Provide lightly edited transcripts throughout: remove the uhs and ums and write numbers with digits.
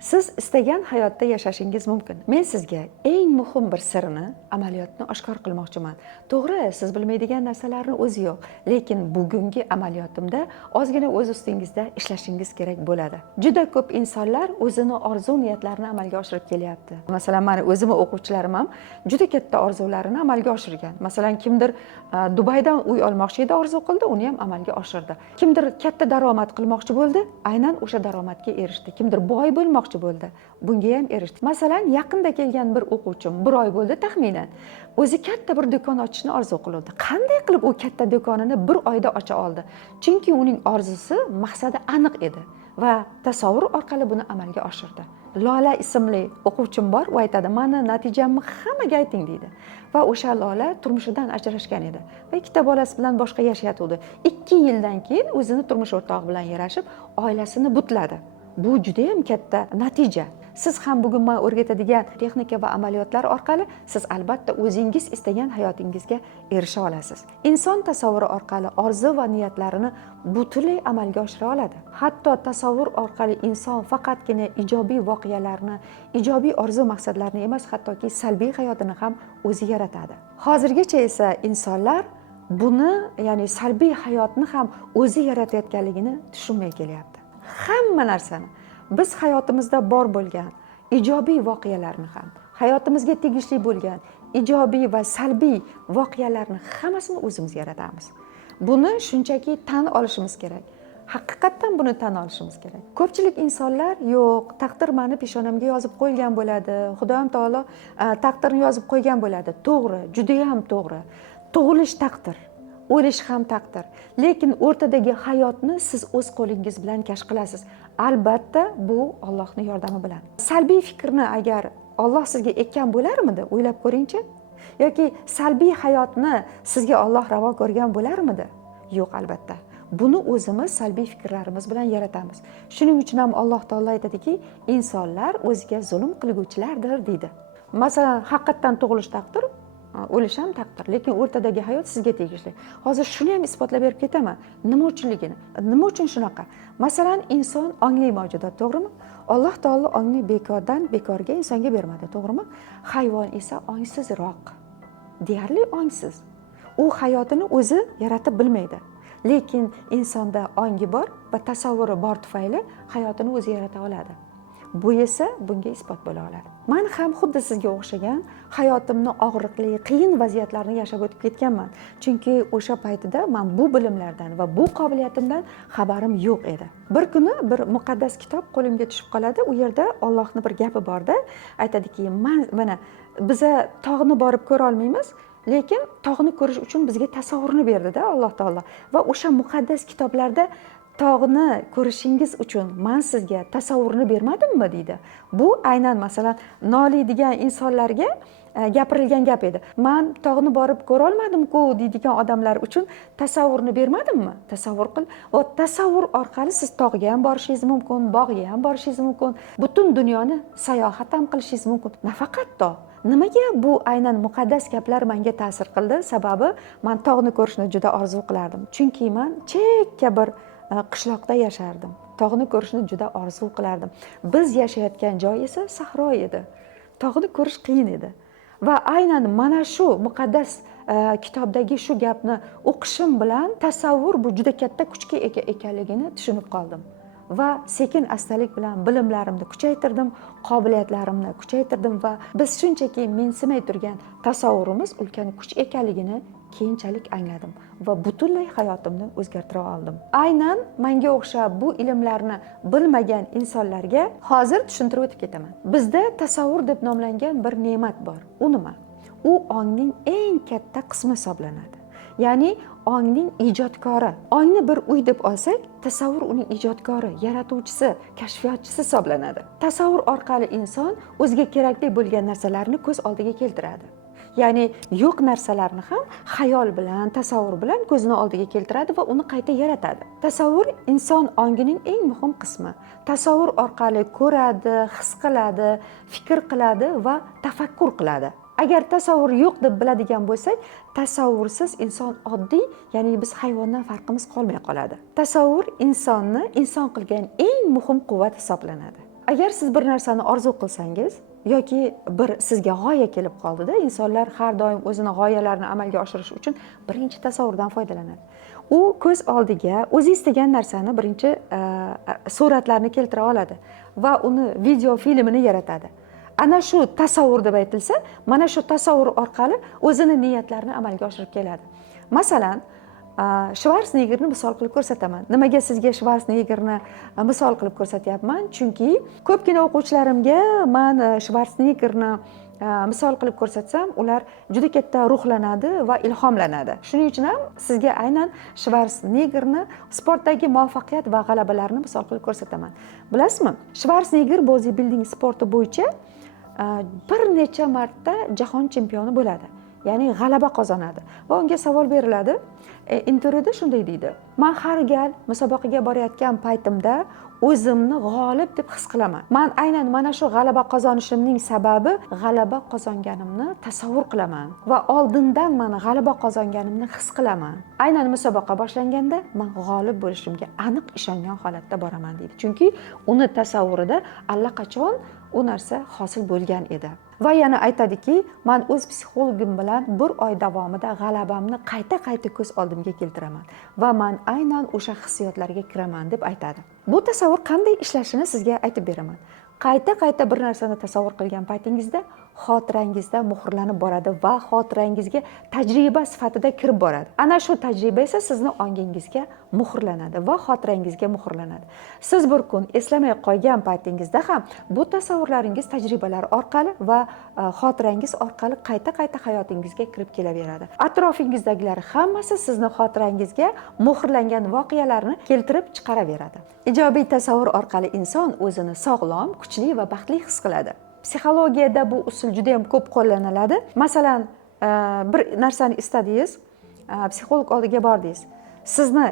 Siz istagan hayotda yashashingiz mumkin. Men sizga eng muhim bir sirni, amaliyotni oshkor qilmoqchiman. To'g'ri, siz bilmaydigan narsalarning o'zi yo'q, lekin bugungi amaliyotimda ozgina o'z ustingizda ishlashingiz kerak bo'ladi. Juda ko'p insonlar o'zini orzu niyatlarini amalga oshirib kelyapti. Masalan, meni o'zimning o'quvchilarim ham juda katta orzularini amalga oshirgan. Masalan, kimdir Dubaydan uy olmoqchi edi, orzu qildi, uni ham amalga oshirdi. Kimdir katta daromad qilmoqchi bo'ldi, aynan o'sha daromadga erishdi. Kimdir boy bo'lmoqchi bo'ldi, bunga ham erishdi. Masalan, yaqinda kelgan bir o'quvchim 1 oy bo'ldi taxminan. O'zi katta bir do'kon ochishni orzu qildi. Qanday qilib u katta do'konini 1 oyda ocha oldi? Chunki uning orzusi, maqsadi aniq edi va tasavvur orqali buni amalga oshirdi. Lola ismli o'quvchim bor, u aytadi, "Meni natijamni hammaga ayting" deydi. Va o'sha Lola turmushidan ajrashgan edi va 2 bolasi bilan boshqa yashayotdi. 2 yildan keyin o'zini turmush o'rtog'i bilan yarashib, oilasini butladi. Bu juda ham katta natija. Siz ham bugun men o'rgatadigan texnika va amaliyotlar orqali siz albatta o'zingiz istagan hayotingizga erisha olasiz. Inson tasavvuri orqali orzu va niyatlarini butunlay amalga oshira oladi. Hatto tasavvur orqali inson faqatgina ijobiy voqealarni, ijobiy orzu maqsadlarni emas, hattoki salbiy hayotini ham o'zi yaratadi. Hozirgacha esa insonlar buni, ya'ni salbiy hayotni ham o'zi yaratayotganligini tushunmay kelyapti. Hamma narsani biz hayotimizda bor bo'lgan ijobiy voqealarni ham, hayotimizga tegishli bo'lgan ijobiy va salbiy voqealarni hammasini o'zimiz yaratamiz. Buni shunchaki tan olishimiz kerak. Haqiqatdan buni tan olishimiz kerak. Ko'pchilik insonlar yo'q, taqdir meni peshonamga yozib qo'ygan bo'ladi, Xudoyim taolo taqdirni yozib qo'ygan bo'ladi. To'g'ri, juda ham to'g'ri. Tug'ilish taqdir, o'lish ham taqdir. Lekin o'rtadagi hayotni siz o'z qo'lingiz bilan kashf qilasiz. Albatta bu Allohning yordami bilan. Salbiy fikrni agar Alloh sizga ekkan bo'larmidi? O'ylab ko'ringchi. Yoki salbiy hayotni sizga Alloh ravo ko'rgan bo'larmidi? Yo'q, albatta. Buni o'zimiz salbiy fikrlarimiz bilan yaratamiz. Shuning uchun ham Alloh taolo aytadiki, insonlar o'ziga zulm qilguvchilardir deydi. Masalan, haqiqatan tug'ilish taqdir, o'lish ham taqdir, lekin o'rtadagi hayot sizga tegishli. Hozir shuni ham isbotlab berib ketaman. Nima uchunligini? Nima uchun shunaqa? Masalan, inson ongli mavjudot, to'g'rimi? Alloh taolo ongni bekordan bekorga insonga bermadi, to'g'rimi? Hayvon esa ongsizroq. Deyarli ongsiz. U hayotini o'zi yaratib bilmaydi. Lekin insonda ongi bor va tasavvuri bor tufayli hayotini o'zi yarata oladi. Bu esa bunga isbot bo'la oladi. Men ham xuddi sizga o'xshagan hayotimni og'riqli, qiyin vaziyatlarni yashab o'tib ketganman. Chunki o'sha paytida men bu bilimlardan va bu qobiliyatimdan xabarim yo'q edi. Bir kuni bir muqaddas kitob qo'limga tushib qoladi. U yerda Allohning bir gapi borda, aytadiki, mana biza tog'ni borib ko'ra olmaymiz, lekin tog'ni ko'rish uchun bizga tasavvurni berdi-da Alloh taolo. Va o'sha muqaddas kitoblarda tog'ni ko'rishingiz uchun men sizga tasavvurni bermadimmi deydi. Bu aynan masalan noliydigan insonlarga gapirilgan gap edi. Men tog'ni borib ko'ra olmadim-ku deydigan odamlar uchun tasavvurni bermadimmi? Tasavvur qil. Va tasavvur orqali siz tog'ga ham borishingiz mumkin, bog'ga ham borishingiz mumkin, butun dunyoni sayohat ham qilishingiz mumkin. Nafaqat tog'. Nimaga bu aynan muqaddas gaplar menga ta'sir qildi? Sababi men tog'ni ko'rishni juda orzu qilardim. Chunki men chekka bir qishloqda yashardim. Tog'ni ko'rishni juda orzu qilardim. Biz yashayotgan joy esa sahro edi. Tog'ni ko'rish qiyin edi. Va aynan mana shu muqaddas kitobdagi shu gapni o'qishim bilan tasavvur bu juda katta kuchga ega ekanligini tushunib qoldim. Va sekin astalik bilan bilimlarimni kuchaytirdim, qobiliyatlarimni kuchaytirdim va biz shunchaki mensimay turgan tasavvurimiz ulkan kuch ekanligini keyinchalik angladim va butunlay hayotimni o'zgartira oldim. Aynan menga o'xshab bu ilmlarni bilmagan insonlarga hozir tushuntirib o'tib ketaman. Bizda tasavvur deb nomlangan bir ne'mat bor. U nima? U ongning eng katta qismi hisoblanadi. Ya'ni ongning ijodkori. Ongni bir uy deb olsak, tasavvur uning ijodkori, yaratuvchisi, kashfiyotchisi hisoblanadi. Tasavvur orqali inson o'ziga kerakli bo'lgan narsalarni ko'z oldiga keltiradi. Ya'ni yo'q narsalarni ham xayol bilan, tasavvur bilan ko'zini oldiga keltiradi va uni qayta yaratadi. Tasavvur inson ongining eng muhim qismi. Tasavvur orqali ko'radi, his qiladi, fikr qiladi va tafakkur qiladi. Agar tasavvur yo'q deb biladigan bo'lsak, tasavvursiz inson oddiy, ya'ni biz hayvondan farqimiz qolmay qoladi. Tasavvur insonni inson qilgan eng muhim quvvat hisoblanadi. agar siz bir narsani orzu qilsangiz yoki bir sizga g'oya kelib qoldida, insonlar har doim o'zini g'oyalarini amalga oshirish uchun birinchi tasavvurdan foydalanadi. U ko'z oldiga o'zi istagan narsani birinchi suratlarni keltira oladi va uni video filmini yaratadi. Ana shu tasavvur deb aytilsa, mana shu tasavvur orqali o'zini niyatlarini amalga oshirib keladi. Masalan, Schwarzeneggerni misol qilib ko'rsataman. Nimaga sizga Schwarzeneggerni misol qilib ko'rsatyapman? Chunki ko'pgina o'quvchilarimga men Schwarzeneggerni misol qilib ko'rsatsam, ular juda katta ruhlanadi va ilhomlanadi. Shuning uchun ham sizga aynan Schwarzeneggerni sportdagi muvaffaqiyat va g'alabalarni misol qilib ko'rsataman. Bilasizmi? Schwarzenegger bodybuilding sporti bo'yicha bir necha marta jahon chempioni bo'ladi. Ya'ni g'alaba qozonadi va unga savol beriladi. Intervyuda shunday deydi: "Men har gal musobaqaga borayotgan paytimda o'zimni g'olib deb his qilaman. Men aynan mana shu g'alaba qozonishimning sababi g'alaba qozonganimni tasavvur qilaman va oldindan men g'alaba qozonganimni his qilaman. Aynan musobaqa boshlanganda men g'olib bo'lishimga aniq ishongan holatda boraman" deydi. Chunki uni tasavvurida allaqachon u narsa hosil bo'lgan edi. Va yana aytadiki, men o'z psixologim bilan bir oy davomida g'alabamni qayta-qayta ko'z oldimga keltiraman va men aynan o'sha hissiyotlarga kiraman deb aytadi. Bu tasavvur qanday ishlashini sizga aytib beraman. Qayta-qayta bir narsani tasavvur qilgan paytingizda xotirangizda muhrlanib boradi va xotirangizga tajriba sifatida kirib boradi. Ana shu tajriba esa sizni ongingizga muhrlanadi va xotirangizga muhrlanadi. Siz bir kun eslamay qolgan paytingizda ham bu tasavvurlaringiz tajribalar orqali va xotirangiz orqali qayta-qayta hayotingizga kirib kelaveradi. Atrofingizdagilar hammasi sizni xotirangizga muhrlangan voqealarni keltirib chiqaraveradi. Ijobiy tasavvur orqali inson o'zini sog'lom, kuchli va baxtli his qiladi. Psixologiyada bu usul juda ham ko'p qo'llaniladi. Masalan, bir narsani istadingiz, psixolog oldiga bordingiz. Sizni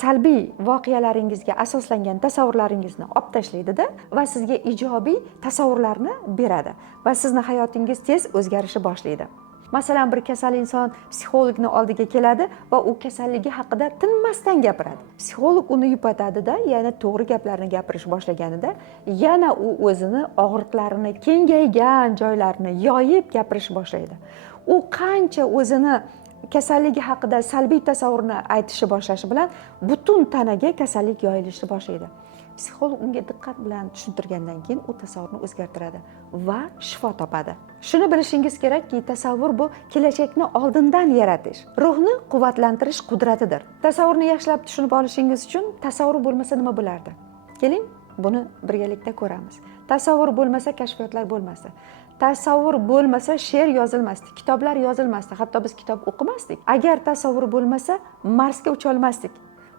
salbiy voqealaringizga asoslangan tasavvurlaringizni olib tashlaydi-da va sizga ijobiy tasavvurlarni beradi va sizni hayotingiz tez o'zgarishni boshlaydi. Masalan, bir kasal inson psixologning oldiga keladi va u kasalligi haqida tinmasdan gapiradi. Psixolog uni yupatadi-da, yana to'g'ri gaplarni gapirish boshlaganida, yana u o'zini og'riqlarini, kengaygan joylarini yoyib gapirish boshlaydi. U qancha o'zini kasalligi haqida salbiy tasavvurni aytishi boshlashi bilan butun tanaga kasallik yoyilishni boshlaydi. Psixolog unga diqqat bilan tushuntirgandan keyin u tasavvurni o'zgartiradi va shifo topadi. Shuni bilishingiz kerakki, tasavvur bu kelajakni oldindan yaratish, ruhni quvvatlantirish qudratidir. Tasavvurni yaxshilab tushunib olishingiz uchun tasavvur bo'lmasa nima bo'lardi? Keling, buni birgalikda ko'ramiz. Tasavvur bo'lmasa kashfiyotlar bo'lmasdi. Tasavvur bo'lmasa she'r yozilmasdi, kitoblar yozilmasdi, hatto biz kitob o'qimasdik. Agar tasavvur bo'lmasa Marsga ucha olmasdik,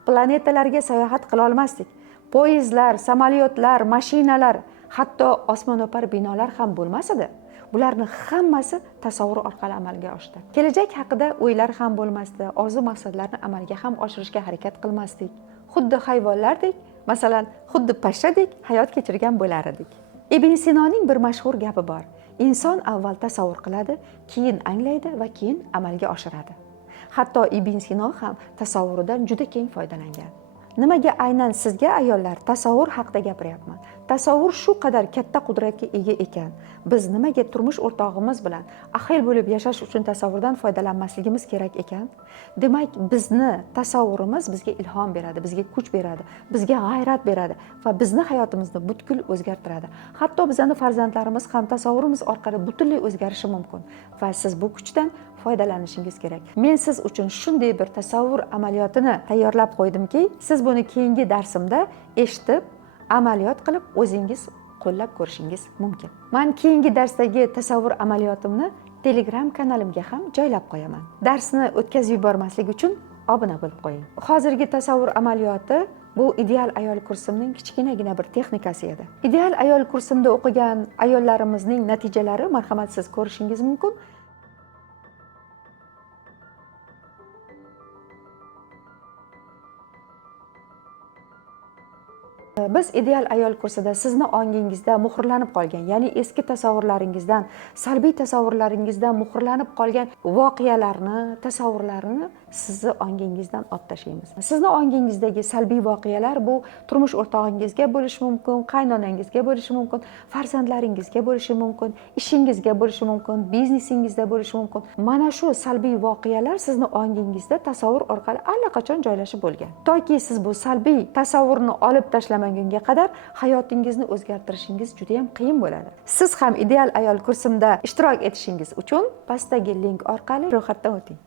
planetalarga sayohat qila olmasdik. Poyezdlar, samolyotlar, mashinalar, hatto osmono'par binolar ham bo'lmas edi. Bularning hammasi tasavvur orqali amalga oshdi. Kelajak haqida o'ylar ham bo'lmasdi, orzu maqsadlarni amalga ham oshirishga harakat qilmasdik. Xuddi hayvonlardek, masalan, xuddi pashshadek hayot kechirgan bo'lar edik. Ibn Sinoning bir mashhur gapi bor. Inson avval tasavvur qiladi, keyin anglaydi va keyin amalga oshiradi. Hatto Ibn Sino ham tasavvuridan juda keng foydalangan. Nimaga aynan sizga ayollar tasavvur haqida gapiryapman? Tasavvur shu qadar katta qudratga ega ekan. Biz nimaga turmush o'rtog'imiz bilan ahil bo'lib yashash uchun tasavvurdan foydalanmasligimiz kerak ekan? Demak, bizni tasavvurimiz bizga ilhom beradi, bizga kuch beradi, bizga g'ayrat beradi va bizni hayotimizni butkul o'zgartiradi. Hatto bizning farzandlarimiz ham tasavvurimiz orqali butunlay o'zgarishi mumkin va siz bu kuchdan foydalanishingiz kerak. Men siz uchun shunday bir tasavvur amaliyotini tayyorlab qo'ydimki, siz buni keyingi darsimda eshitib, amaliyot qilib o'zingiz qo'llab ko'rishingiz mumkin. Men keyingi darsdagi tasavvur amaliyotimni Telegram kanalimga ham joylab qo'yaman. Darsni o'tkazib yubormaslik uchun obuna bo'lib qo'ying. Hozirgi tasavvur amaliyoti bu ideal ayol kursimning kichkinagina bir texnikasi edi. Ideal ayol kursimda o'qigan ayollarimizning natijalari marhamatsiz ko'rishingiz mumkin. Biz ideal ayol kursida sizni ongingizda muhrlanib qolgan, ya'ni eski tasavvurlaringizdan, salbiy tasavvurlaringizdan muhrlanib qolgan voqealarni, tasavvurlarni sizni ongingizdan olib tashlaymiz. Sizni ongingizdagi salbiy voqealar bu turmush o'rtog'ingizga bo'lishi mumkin, qaynonangizga bo'lishi mumkin, farzandlaringizga bo'lishi mumkin, ishingizga bo'lishi mumkin, biznesingizda bo'lishi mumkin. Mana shu salbiy voqealar sizni ongingizda tasavvur orqali allaqachon joylashib bo'lgan. Toki siz bu salbiy tasavvurni olib tashlamagunga qadar hayotingizni o'zgartirishingiz juda ham qiyin bo'ladi. Siz ham ideal ayol kursimda ishtirok etishingiz uchun pastdagi link orqali ro'yxatdan o'ting.